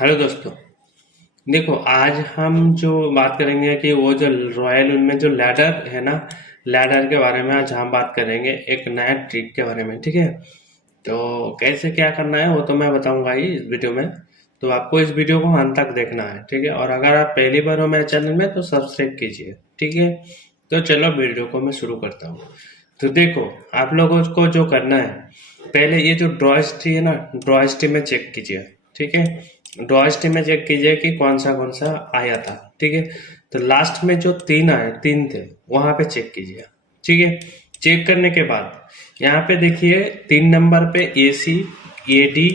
Hello दोस्तों। देखो, आज हम जो बात करेंगे कि वो जो रॉयल उनमें जो लैडर है ना, लैडर के बारे में आज हम बात करेंगे, एक नया ट्रिक के बारे में। ठीक है, तो कैसे क्या करना है वो तो मैं बताऊंगा ही इस वीडियो में। तो आपको इस वीडियो को अंत तक देखना है, ठीक है। और अगर आप पहली बार हो मेरे चैनल में तो सब्सक्राइब कीजिए, ठीक है। तो चलो वीडियो को मैं शुरू करता हूँ। तो देखो, आप लोगों को जो करना है, पहले ये जो ड्रॉ हिस्ट्री है ना, ड्रॉ हिस्ट्री में चेक कीजिए, ठीक है। ड्रॉ हिस्ट्री में चेक कीजिए कि कौन सा आया था, ठीक है। तो लास्ट में जो तीन थे वहां पे चेक कीजिए, ठीक है। चेक करने के बाद यहाँ पे देखिए 3 नंबर पे AC, AD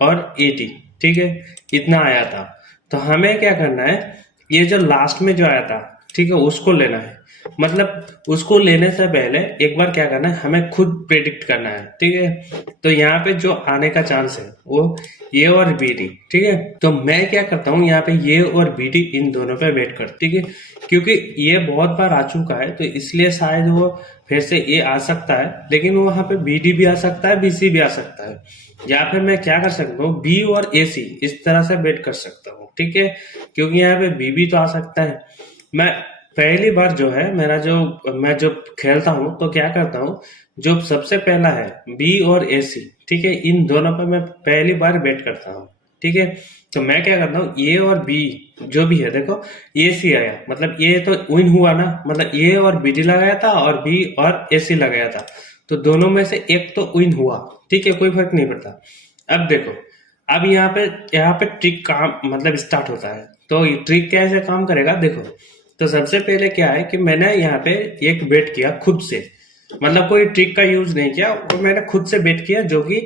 और AD, ठीक है। इतना आया था। तो हमें क्या करना है, ये जो लास्ट में जो आया था, ठीक है, उसको लेना है। मतलब उसको लेने से पहले एक बार क्या करना है, हमें खुद प्रेडिक्ट करना है, ठीक है। तो यहाँ पे जो आने का चांस है वो ए और BD, ठीक है। तो मैं क्या करता हूँ, यहाँ पे ए और BD इन दोनों पे वेट कर, ठीक है। क्योंकि ये बहुत बार आ चुका है तो इसलिए शायद वो फिर से ए आ सकता है, लेकिन वहां पे BD भी आ सकता है, BC भी आ सकता है। या फिर मैं क्या कर सकता हूँ, B और AC इस तरह से वेट कर सकता हूँ, ठीक है। क्योंकि यहाँ पे B भी तो आ सकता है। मैं पहली बार जो है मेरा जो मैं जब खेलता हूँ तो क्या करता हूँ, जो सबसे पहला है B और AC, ठीक है, इन दोनों पर मैं पहली बार बेट करता हूँ, ठीक है। तो मैं क्या करता हूँ, A और B जो भी है, देखो AC आया मतलब A तो विन हुआ ना, मतलब A और BD लगाया था और B और AC लगाया था, तो दोनों में से एक तो विन हुआ, ठीक है, कोई फर्क नहीं पड़ता। अब देखो, अब यहाँ पे ट्रिक काम मतलब स्टार्ट होता है। तो ये ट्रिक कैसे काम करेगा देखो। तो सबसे पहले क्या है कि मैंने यहाँ पे एक बेट किया खुद से, मतलब कोई ट्रिक का यूज नहीं किया, और मैंने खुद से बेट किया जो कि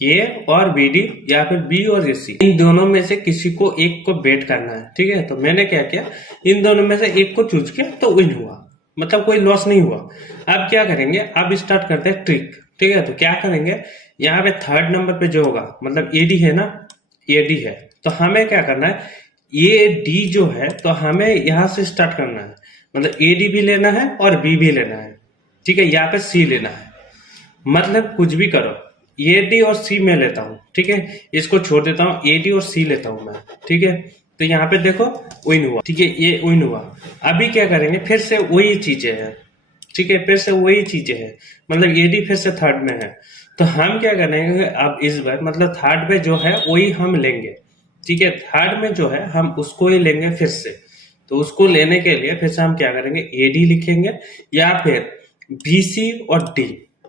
ए और BD या फिर B और AC, इन दोनों में से किसी को एक को बेट करना है, ठीक है। तो मैंने क्या किया, इन दोनों में से एक को चूज किया तो विन हुआ, मतलब कोई लॉस नहीं हुआ। अब क्या करेंगे, अब स्टार्ट करते हैं ट्रिक, ठीक है। तो क्या करेंगे, यहाँ पे 3rd नंबर पे जो होगा, मतलब AD है ना, AD है, तो हमें क्या करना है, AD जो है तो हमें यहाँ से स्टार्ट करना है, मतलब AD भी लेना है और B भी लेना है, ठीक है। यहाँ पे C लेना है, मतलब कुछ भी करो, AD और C मैं लेता हूँ, ठीक है। इसको छोड़ देता हूँ, AD और C लेता हूँ मैं, ठीक है। तो यहाँ पे देखो विन हुआ, ठीक है, ये विन हुआ। अभी क्या करेंगे, फिर से वही चीजें हैं, ठीक है, फिर से वही चीजें हैं, मतलब AD फिर से 3rd में है। तो हम क्या करेंगे, अब इस बार मतलब 3rd पे जो है वही हम लेंगे, ठीक है। 3rd में जो है हम उसको ही लेंगे फिर से। तो उसको लेने के लिए फिर से हम क्या करेंगे, AD लिखेंगे या फिर BC और D,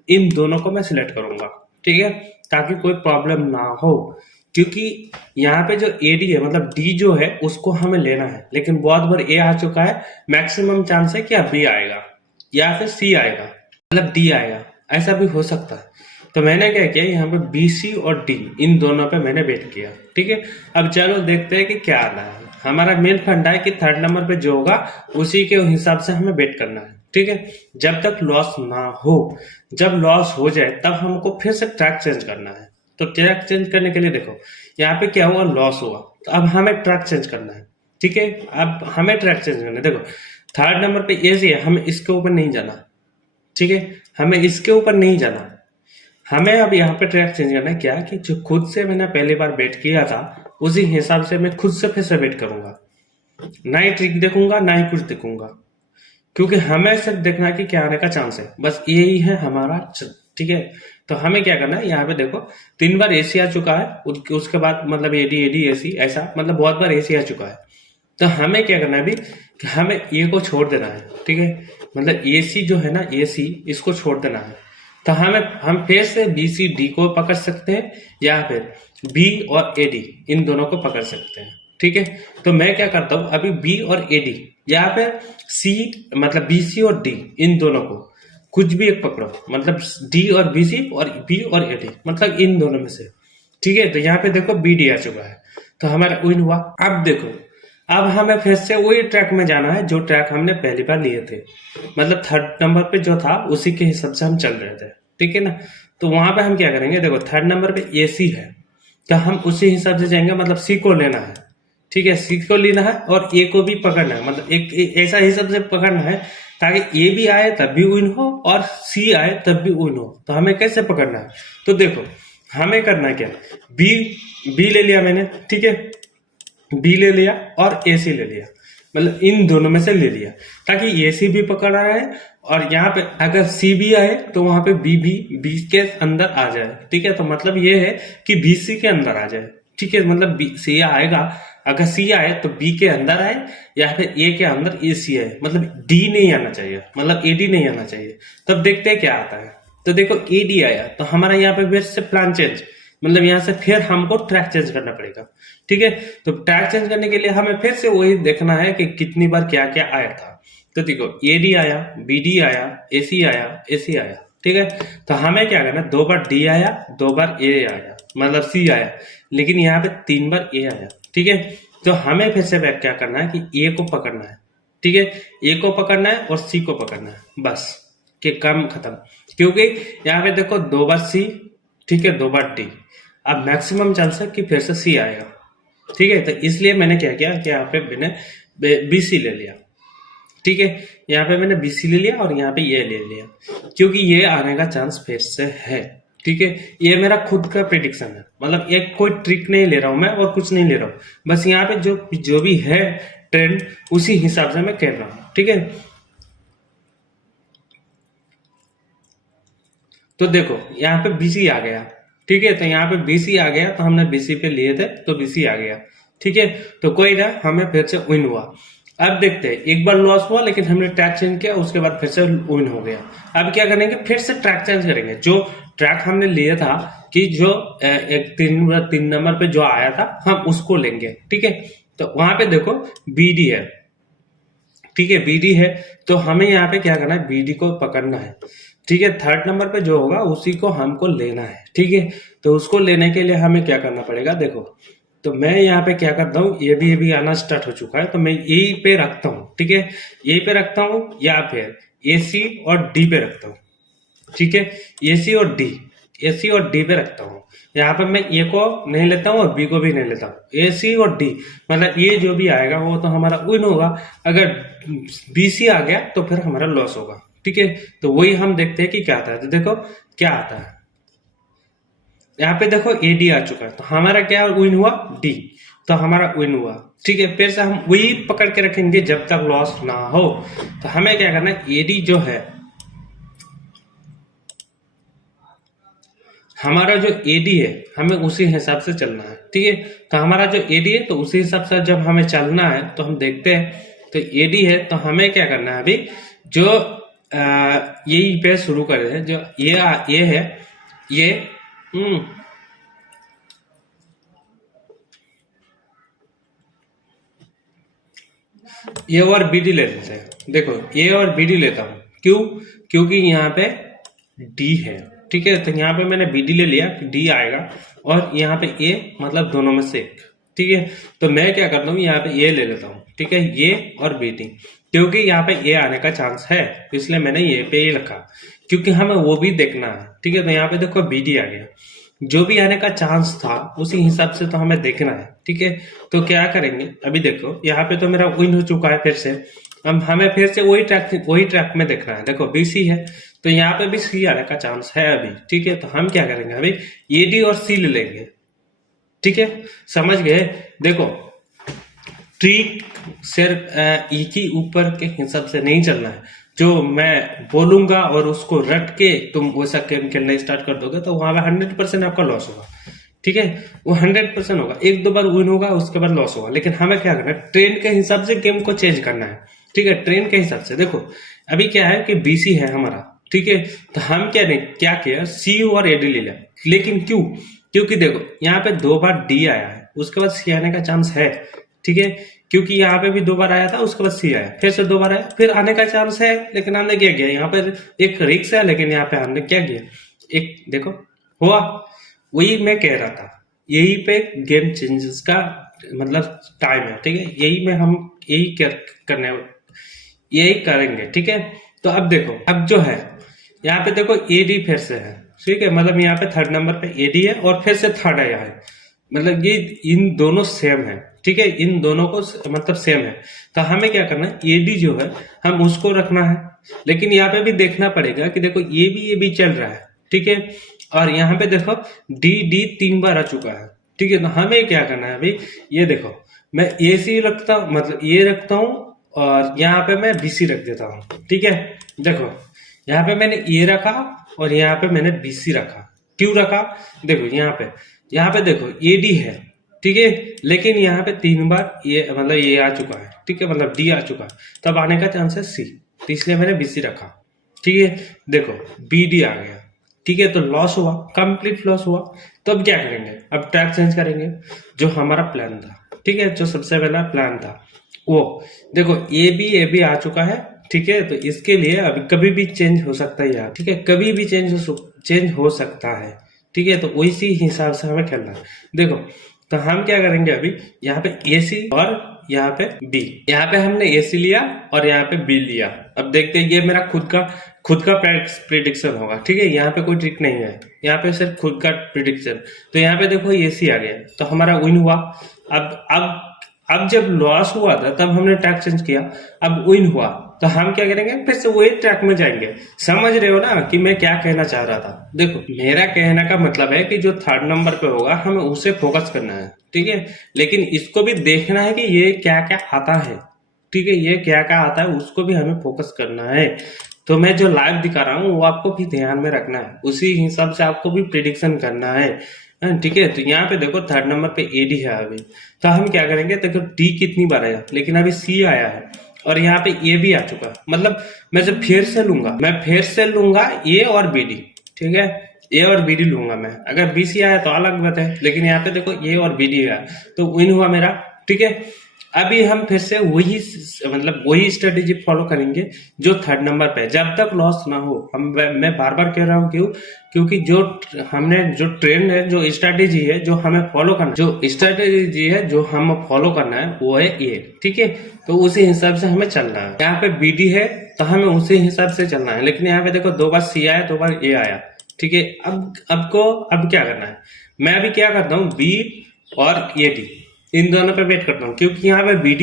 इन दोनों को मैं सिलेक्ट करूंगा, ठीक है, ताकि कोई प्रॉब्लम ना हो। क्योंकि यहाँ पे जो AD है मतलब D जो है उसको हमें लेना है, लेकिन बहुत बार A आ चुका है, मैक्सिमम चांस है कि अब B आएगा या फिर C आएगा, मतलब D आएगा, ऐसा भी हो सकता है। तो मैंने क्या किया, यहाँ पे BC और D इन दोनों पे मैंने बेट किया, ठीक है। अब चलो देखते हैं कि क्या आना है। हमारा मेन फंडा है कि 3rd नंबर पे जो होगा उसी के हिसाब से हमें बेट करना है, ठीक है। जब तक लॉस ना हो, जब लॉस हो जाए तब हमको फिर से ट्रैक चेंज करना है। तो ट्रैक चेंज करने के लिए देखो, यहाँ पे क्या हुआ, लॉस हुआ, तो अब हमें ट्रैक चेंज करना है, ठीक है। अब हमें ट्रैक चेंज करना है, देखो 3rd नंबर पे AC है, हमें इसके ऊपर नहीं जाना, ठीक है, हमें इसके ऊपर नहीं जाना। हमें अब यहाँ पे ट्रैक चेंज करना है, क्या कि जो खुद से मैंने पहली बार बेट किया था उसी हिसाब से मैं खुद से फिर से बेट करूंगा, ना ही ट्रिक देखूंगा ना ही कुछ देखूंगा। क्योंकि हमें सिर्फ देखना है कि क्या आने का चांस है, बस यही है हमारा ठीक है। तो हमें क्या करना है, यहाँ पे देखो 3 बार AC आ चुका है, उसके बाद मतलब AD AD AC, ऐसा मतलब बहुत बार AC आ चुका है। तो हमें क्या करना है अभी, कि हमें ये को छोड़ देना है, ठीक है, मतलब AC जो है ना, AC इसको छोड़ देना है। तो हम फिर से BC D को पकड़ सकते हैं या फिर B और AD इन दोनों को पकड़ सकते हैं, ठीक है। तो मैं क्या करता हूँ, अभी B और AD या फिर C, मतलब BC और D इन दोनों को कुछ भी एक पकड़ो, मतलब D और BC और B और AD, मतलब इन दोनों में से, ठीक है। तो यहाँ पे देखो BD आ चुका है, तो हमारा विन हुआ। अब देखो, अब हमें फिर से वही ट्रैक में जाना है जो ट्रैक हमने पहली बार लिए थे, मतलब 3rd नंबर पे जो था उसी के हिसाब से हम चल रहे थे, ठीक है ना। तो वहां पे हम क्या करेंगे, देखो 3rd नंबर पे AC है, तो हम उसी हिसाब से जाएंगे, मतलब C को लेना है, ठीक है, C को लेना है और A को भी पकड़ना है, मतलब एक ऐसा हिसाब से पकड़ना है ताकि A भी आए तब भी विन हो और C आए तब भी विन हो। तो हमें कैसे पकड़ना है, तो देखो हमें करना क्या, बी ले लिया मैंने, ठीक है। बी ले लिया और ए सी ले लिया, मतलब इन दोनों में से ले लिया ताकि ए सी भी पकड़ रहा है और यहाँ पे अगर सी भी आए तो वहां पे बी भी बी के अंदर आ जाए। ठीक है, तो मतलब ये है कि बी सी के अंदर आ जाए। ठीक है, मतलब बी सी आएगा, अगर सी आए तो बी के अंदर आए या फिर ए के अंदर ए सी आए, मतलब डी नहीं आना चाहिए, मतलब ए डी नहीं आना चाहिए। तब देखते हैं क्या आता है। तो देखो ए डी आया तो हमारा यहाँ पे फिर से प्लान चेंज, मतलब यहाँ से फिर हमको ट्रैक चेंज करना पड़ेगा। ठीक है, तो ट्रैक चेंज करने के लिए हमें फिर से वही देखना है कि कितनी बार क्या क्या आया था। तो देखो ए डी आया, बी डी आया, ए सी आया, ए सी आया। ठीक है, तो हमें क्या करना, 2 बार डी आया, 2 बार ए आया, मतलब सी आया, लेकिन यहाँ पे 3 बार ए आया। ठीक है, तो हमें फिर से क्या करना है कि ए को पकड़ना है। ठीक है, ए को पकड़ना है और सी को पकड़ना है, बस के काम खत्म। क्योंकि यहाँ पे देखो 2 बार सी, ठीक है, 2 बार डी, अब मैक्सिमम चांस है कि फिर से सी आएगा। ठीक है, तो इसलिए मैंने क्या किया कि यहाँ पे मैंने बी सी ले लिया। ठीक है, यहाँ पे मैंने बी सी ले लिया और यहाँ पे ये ले लिया, क्योंकि ये आने का चांस फिर से है। ठीक है, ये मेरा खुद का प्रिडिक्शन है, मतलब एक कोई ट्रिक नहीं ले रहा हूं मैं और कुछ नहीं ले रहा हूं, बस यहाँ पे जो जो भी है ट्रेंड उसी हिसाब से मैं कह रहा हूँ। ठीक है, तो देखो यहाँ पे बीसी आ गया। ठीक है, तो यहाँ पे बीसी आ गया तो हमने बीसी पे लिए थे तो बीसी आ गया। ठीक है, तो कोई ना, हमें फिर से विन हुआ। अब देखते हैं, एक बार लॉस हुआ लेकिन हमने ट्रैक चेंज किया, उसके बाद फिर से विन हो गया। अब क्या करेंगे, फिर से ट्रैक चेंज करेंगे। जो ट्रैक हमने लिया था कि जो एक 3 नंबर पे जो आया था हम उसको लेंगे। ठीक है, तो वहां पे देखो बीडी है। ठीक है, बीडी है तो हमें यहाँ पे क्या करना है, बीडी को पकड़ना है। ठीक है, 3rd नंबर पे जो होगा उसी को हमको लेना है। ठीक है, तो उसको लेने के लिए हमें क्या करना पड़ेगा, देखो तो मैं यहाँ पे क्या करता हूँ, ये भी आना स्टार्ट हो चुका है तो मैं यही पे रखता हूँ। ठीक है, यही पे रखता हूँ या फिर ए सी और डी पे रखता हूँ। ठीक है, ए सी और डी, ए सी और डी पे रखता हूँ। यहाँ पे मैं ए को नहीं लेता हूँ और बी को भी नहीं लेता हूँ, ए सी और डी, मतलब ये जो भी आएगा वो तो हमारा विन होगा। अगर बी सी आ गया तो फिर हमारा लॉस होगा। ठीक है, तो वही हम देखते हैं कि क्या आता है। तो देखो क्या आता है, यहाँ पे देखो ए डी आ चुका है तो हमारा क्या विन हुआ, डी, तो हमारा विन हुआ। ठीक है, फिर से हम वही पकड़ के रखेंगे जब तक लॉस ना हो। तो हमें क्या करना है, ए डी जो है, हमारा जो एडी है हमें उसी हिसाब से चलना है। ठीक है, तो हमारा जो एडी है तो उसी हिसाब से जब हमें चलना है तो हम देखते हैं। तो एडी है तो हमें क्या करना है, अभी जो यही पे शुरू कर रहे हैं, जो ये है ये ए और बी डी ले लेते हैं। देखो ए और बी डी लेता हूँ, क्यों, क्योंकि यहाँ पे डी है। ठीक है, तो यहाँ पे मैंने बी डी ले लिया, डी आएगा और यहाँ पे ए, मतलब दोनों में से एक। ठीक है, तो मैं क्या करता हूँ, यहाँ पे ए ले लेता हूँ। ठीक है, ये और बी डी, क्योंकि यहाँ पे ए आने का चांस है इसलिए मैंने ये पे ए रखा, क्योंकि हमें वो भी देखना है। ठीक है, तो यहाँ पे देखो बी डी आ गया, जो भी आने का चांस था उसी हिसाब से तो हमें देखना है। ठीक है, तो क्या करेंगे, अभी देखो यहाँ पे तो मेरा विन हो चुका है फिर से। अब हमें फिर से वही ट्रैक में देखना है। देखो बीसी है तो यहाँ पे भी सी आने का चांस है अभी। ठीक है, तो हम क्या करेंगे, अभी ए डी और सी ले लेंगे। ठीक है, समझ गए। देखो ट्रिक सिर्फ ई की ऊपर के हिसाब से नहीं चलना है, जो मैं बोलूंगा और उसको रट के तुम वैसा गेम खेलना स्टार्ट कर दोगे तो वहां पे 100% आपका लॉस होगा। ठीक है, वो 100% होगा, 1-2 बार विन होगा उसके बाद लॉस होगा। लेकिन हमें क्या करना है, ट्रेंड के हिसाब से गेम को चेंज करना है। ठीक है, ट्रेंड के हिसाब से देखो अभी क्या है कि बीसी है हमारा। ठीक है, तो हम क्या किया, सी और एडी ले लिया। लेकिन क्यों, क्योंकि देखो यहाँ पे 2 बार डी आया है, उसके बाद सी आने का चांस है। ठीक है, क्योंकि यहाँ पे भी 2 बार आया था, उसके बाद सी आया, फिर से 2 बार आया, फिर आने का चांस है। लेकिन हमने क्या किया, यहाँ पर एक रिक्स है, लेकिन यहाँ पे हमने क्या किया, एक देखो हुआ। वही मैं कह रहा था, यही पे गेम चेंजेस का मतलब टाइम है। ठीक है, यही में हम यही करने यही करेंगे। ठीक है, तो अब देखो, अब जो है यहाँ पे देखो एडी फिर से है। ठीक है, मतलब यहाँ पे 3rd नंबर पे एडी है और फिर से थर्ड आया है, मतलब ये इन दोनों सेम है। ठीक है, इन दोनों को मतलब सेम है। तो हमें क्या करना है, एडी जो है हम उसको रखना है। लेकिन यहाँ पे भी देखना पड़ेगा कि देखो ये भी चल रहा है। ठीक है, और यहाँ पे देखो डी 3 बार आ चुका है। ठीक है, तो हमें क्या करना है, अभी ये देखो मैं ए सी रखता हूँ, मतलब ये रखता हूँ, और यहाँ पे मैं बी सी रख देता हूँ। ठीक है, देखो यहाँ पे मैंने ए रखा और यहाँ पे मैंने बी सी रखा। क्यों रखा? देखो यहाँ पे देखो ए डी है, ठीक है, लेकिन यहाँ पे 3 बार ये मतलब ये आ चुका है, ठीक है, मतलब डी आ चुका है, तब आने का चांस है सी, तो इसलिए मैंने बी सी रखा। ठीक है, देखो बी डी आ गया, ठीक है, तो लॉस हुआ, कंप्लीट लॉस हुआ। तो अब क्या करेंगे? अब ट्रैक चेंज करेंगे, जो हमारा प्लान था, ठीक है, जो सबसे पहला प्लान था वो, देखो ए बी आ चुका है, ठीक है, तो इसके लिए अभी कभी भी चेंज हो सकता है यार, ठीक है, कभी भी चेंज हो सकता है, ठीक है, तो उसी हिसाब से हमें खेलना है। देखो तो हम क्या करेंगे, अभी यहाँ पे ए सी और यहाँ पे बी, यहाँ पे हमने ए सी लिया और यहाँ पे बी लिया। अब देखते हैं, ये मेरा खुद का प्रिडिक्शन होगा, ठीक है, यहाँ पे कोई ट्रिक नहीं है, यहाँ पे सिर्फ खुद का प्रिडिक्शन। तो यहाँ पे देखो ए सी आ गया, तो हमारा विन हुआ। अब जब लॉस हुआ था तब हमने ट्रैक चेंज किया, अब विन हुआ, तो हम क्या करेंगे, फिर से वही ट्रैक में जाएंगे। समझ रहे हो ना कि मैं क्या कहना चाह रहा था? देखो मेरा कहने का मतलब है कि जो 3rd नंबर पे होगा हमें उसे फोकस करना है, ठीक है, लेकिन इसको भी देखना है कि ये क्या क्या आता है, ठीक है, ये क्या क्या आता है उसको भी हमें फोकस करना है। तो मैं जो लाइव दिखा रहा हूँ वो आपको भी ध्यान में रखना है, उसी हिसाब से आपको भी प्रिडिक्शन करना है, ठीक है। तो यहाँ पे देखो 3rd नंबर पे एडी है अभी, तो हम क्या करेंगे, देखो डी कितनी बार आया, लेकिन अभी सी आया है और यहाँ पे ए भी आ चुका है, मतलब मैं जब फिर से लूंगा ए और बी डी, ठीक है, ए और बी डी लूंगा मैं। अगर बी सी आया तो अलग बात है, लेकिन यहाँ पे देखो ए और बी डी आया तो विन हुआ मेरा, ठीक है। अभी हम फिर से वही स्ट्रेटेजी फॉलो करेंगे जो 3rd नंबर पे, जब तक लॉस ना हो। मैं बार बार कह रहा हूँ, क्योंकि जो ट्रेंड है, जो स्ट्रेटेजी है जो हमें फॉलो करना, है वो है ये, ठीक है, तो उसी हिसाब से हमें चलना है। यहाँ पे बी डी है तो हमें उसी हिसाब से चलना है, लेकिन यहाँ पे देखो 2 बार सी आया, 2 बार ए आया, ठीक है। अब क्या करना है, मैं अभी क्या करता हूँ, बी और ए डी इन दोनों पे वेट करता हूँ, क्योंकि यहाँ पे बी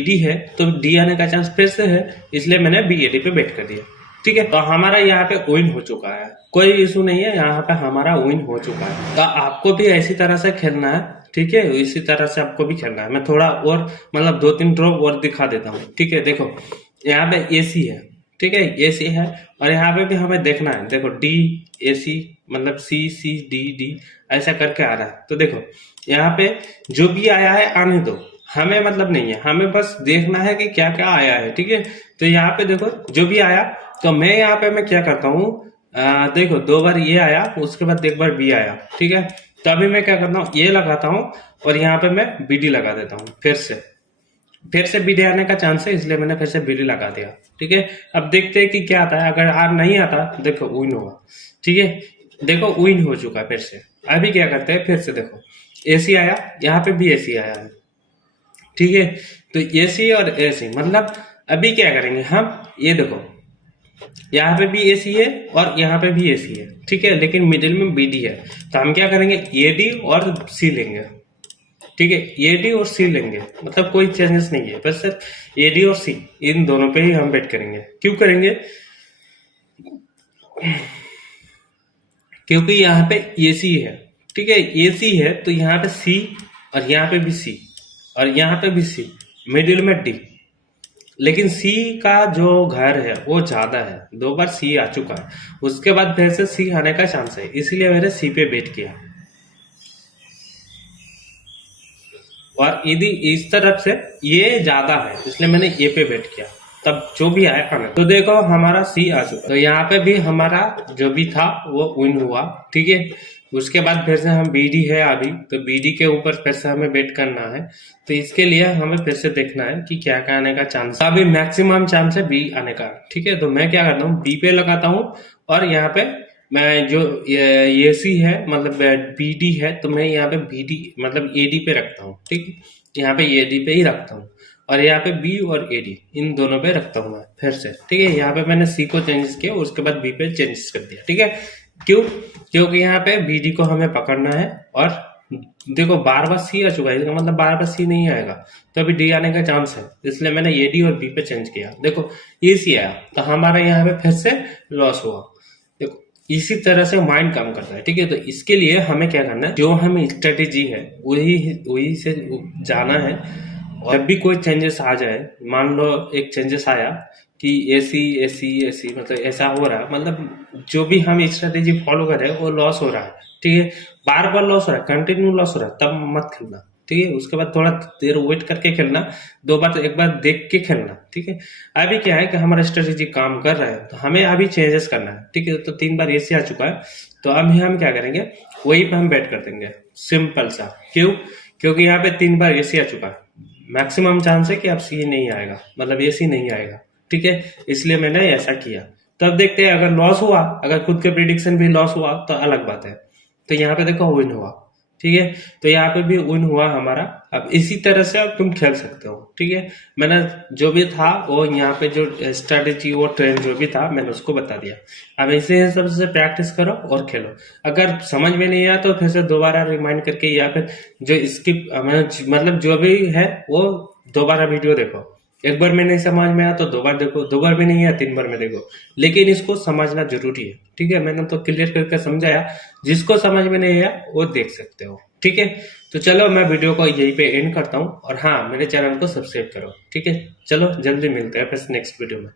डी है तो डी आने का चांस फिर से है, इसलिए मैंने बी ए डी पे वेट कर दिया, ठीक है। तो हमारा यहाँ पे विन हो चुका है, कोई इशू नहीं है, यहाँ पे हमारा विन हो चुका है। तो आपको भी ऐसी तरह से खेलना है, ठीक है, इसी तरह से आपको भी खेलना है। मैं थोड़ा और मतलब 2-3 ड्रॉप और दिखा देता हूँ, ठीक है। देखो यहाँ पे ए सी है, ठीक है, ए सी है, और यहाँ पे भी हमें देखना है, देखो डी ए सी, मतलब सी सी डी डी ऐसा करके आ रहा है। तो देखो यहाँ पे जो भी आया है आने दो, हमें मतलब नहीं है, हमें बस देखना है कि क्या क्या आया है, ठीक है। तो यहाँ पे देखो जो भी आया, तो मैं यहाँ पे मैं क्या करता हूँ, देखो 2 बार ये आया, उसके बाद 1 बार बी आया, ठीक है। तो अभी मैं क्या करता हूँ, ये लगाता हूँ और यहाँ पे मैं बी डी लगा देता हूँ, फिर से बी डी आने का चांस है, इसलिए मैंने फिर से बी डी लगा दिया, ठीक है। अब देखते हैं कि क्या आता है, अगर आर नहीं आता देखो विन होगा, ठीक है, देखो विन हो चुका है फिर से। अभी क्या करते हैं, फिर से देखो एसी आया, यहाँ पे भी एसी आया है, ठीक है। तो एसी और एसी, मतलब अभी क्या करेंगे हम, ये देखो यहाँ पे भी एसी है और यहाँ पे भी एसी है, ठीक है, लेकिन मिडिल में बी डी है। तो हम क्या करेंगे, ए डी और सी लेंगे, ठीक है, ए डी और सी लेंगे, मतलब कोई चेंजेस नहीं है, बस सिर्फ ए डी और सी इन दोनों पे ही हम बेट करेंगे। क्यों करेंगे, क्योंकि यहाँ पे एसी है, ठीक है, एसी है, तो यहाँ पे सी और यहाँ पे भी सी और यहाँ पे भी सी, मिडिल में डी, लेकिन सी का जो घर है वो ज्यादा है, 2 बार सी आ चुका है, उसके बाद फिर से सी आने का चांस है, इसलिए मैंने सी पे बेट किया। और यदि इस तरफ से ये ज्यादा है, इसलिए मैंने ए पे बेट किया, तब जो भी आया खाना। तो देखो हमारा सी आ चुका, तो यहाँ पे भी हमारा जो भी था वो विन हुआ, ठीक है। उसके बाद फिर से हम बीडी है अभी, तो बीडी के ऊपर फिर से हमें बेट करना है, तो इसके लिए हमें फिर से देखना है कि क्या क्या आने का चांस, अभी मैक्सिमम चांस है बी आने का, ठीक है। तो मैं क्या करता हूँ, बी पे लगाता हूँ, और यहाँ पे मैं जो ये सी है मतलब बीडी है, तो मैं यहाँ पे बीडी मतलब एडी पे रखता हूँ, ठीक है, यहाँ पे एडी पे ही रखता हूँ, और यहाँ पे बी और एडी इन दोनों पे रखता हूँ मैं फिर से, ठीक है। यहाँ पे मैंने सी को चेंजेस किया, उसके बाद बी पे चेंजेस कर दिया, ठीक है। क्यों, क्योंकि यहाँ पे बीडी को हमें पकड़ना है, और देखो बार बार सी आ चुका है, इसका मतलब बार बार सी नहीं आएगा, तो अभी डी आने का चांस है, इसलिए मैंने ए डी और बी पे चेंज किया। देखो ए सी आया, तो हमारा यहाँ पे फिर से लॉस हुआ, देखो इसी तरह से माइंड काम करता है, ठीक है। तो इसके लिए हमें क्या करना है, जो हमें स्ट्रेटेजी है वही वही से जाना है। और जब भी कोई चेंजेस आ जाए, मान लो एक चेंजेस आया कि एसी एसी एसी मतलब ऐसा हो रहा है, मतलब जो भी हम स्ट्रेटेजी फॉलो कर रहे हैं वो लॉस हो रहा है, ठीक है। बार बार लॉस हो रहा है, कंटिन्यू लॉस हो रहा है, तब मत खेलना, ठीक है। उसके बाद थोड़ा देर वेट करके खेलना, दो बार तो एक बार देख के खेलना, ठीक है। अभी क्या है कि हमारा स्ट्रेटेजी काम कर रहा है, तो हमें अभी चेंजेस करना है, ठीक है। तो 3 बार एसी आ चुका है, तो अभी हम क्या करेंगे, वही पे हम बैट कर देंगे, सिंपल सा। क्यों? क्योंकि यहाँ पे 3 बार एसी आ चुका है, मैक्सिमम चांस है कि अब सी नहीं आएगा, मतलब एसी नहीं आएगा, ठीक है। इसलिए मैंने ऐसा किया। तो अब देखते हैं, अगर लॉस हुआ, अगर खुद के प्रिडिक्शन भी लॉस हुआ तो अलग बात है। तो यहाँ पे देखो विन हुआ, ठीक है। तो यहाँ पे भी विन हुआ हमारा। अब इसी तरह से अब तुम खेल सकते हो, ठीक है। मैंने जो भी था वो यहाँ पे जो स्ट्रेटेजी वो ट्रेंड जो भी था मैंने उसको बता दिया। अब इसे हिसाब से प्रैक्टिस करो और खेलो। अगर समझ में नहीं आया तो फिर से दोबारा रिमाइंड करके, या फिर जो स्किप मतलब जो भी है वो दोबारा वीडियो देखो। एक बार में नहीं समझ में आया तो 2 बार देखो, 2 बार में नहीं आया 3 बार में देखो, लेकिन इसको समझना जरूरी है, ठीक है। मैंने तो क्लियर करके समझाया, जिसको समझ में नहीं आया वो देख सकते हो, ठीक है। तो चलो मैं वीडियो को यहीं पे एंड करता हूँ, और हाँ, मेरे चैनल को सब्सक्राइब करो, ठीक है। चलो जल्दी मिलते हैं फिर नेक्स्ट वीडियो में।